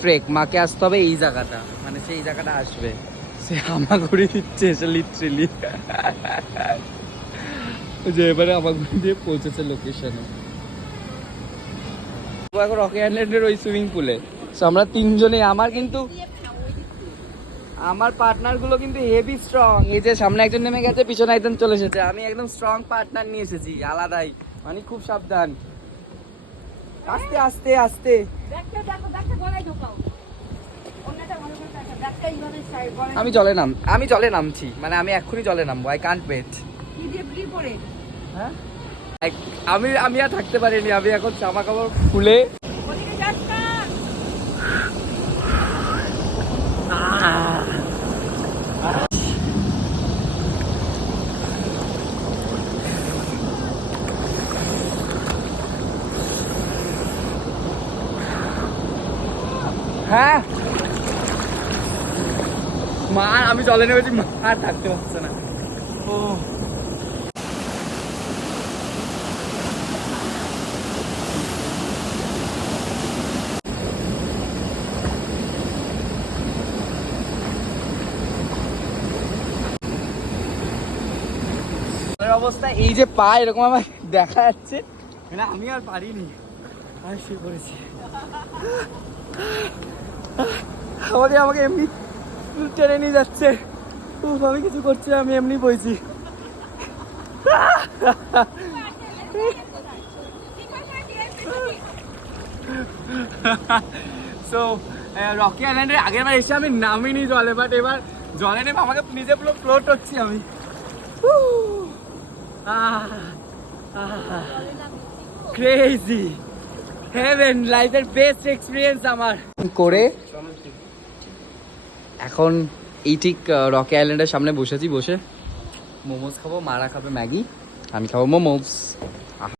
Trek, মাকে আসতে হবে এই জায়গাটা, মানে সেই জায়গাটা আসবে, সে হামাগুড়ি দিচ্ছে এসে লিটারেলি, যে এবারে হামাগুড়ি দিয়ে পৌঁছেছে লোকেশনে। এখন রকি আইল্যান্ডের ওই সুইমিং পুলে আমরা তিনজনে, আমার কিন্তু আমার পার্টনার গুলো কিন্তু হেভি স্ট্রং। এই যে সামনে একজন নেমে গেছে, পিছনে একজন চলে এসেছে, আমি একদম স্ট্রং পার্টনার নিয়ে এসেছি আলাদাই, মানে খুব সাবধান, আস্তে আস্তে আস্তে। আমি জলে নামছি, মানে আমি এক্ষুনি জলে নামবো, আই কান্ট ওয়েট। হ্যাঁ আমি আর থাকতে পারিনি, আমি এখন জামা কাপড় খুলে হ্যাঁ মা, আমি জলে নেমেছি, মা আর থাকতে পারছে না। ও অবস্থা এই যে পা এরকম আমার দেখা যাচ্ছে, মানে আমি আর পারিনি, আর শুয়ে পড়েছি। আমাকে এমনি টেনে নিয়ে যাচ্ছে, আমি কিছু করছি, আমি এমনি বইছি। সো রকি আইল্যান্ডের আগের বার এসে আমি নামিনি জলে, বাট এবার জলে নেমে আমাকে নিজে পুরো ফ্লোট হচ্ছি আমি ক্রেজি হেভেন, লাইফের বেস্ট এক্সপিরিয়েন্স আমার করে। এখন এই ঠিক রকি আইল্যান্ডের সামনে বসেছি, বসে মোমোস খাবো, মারা খাবে ম্যাগি, আমি খাবো মোমোস।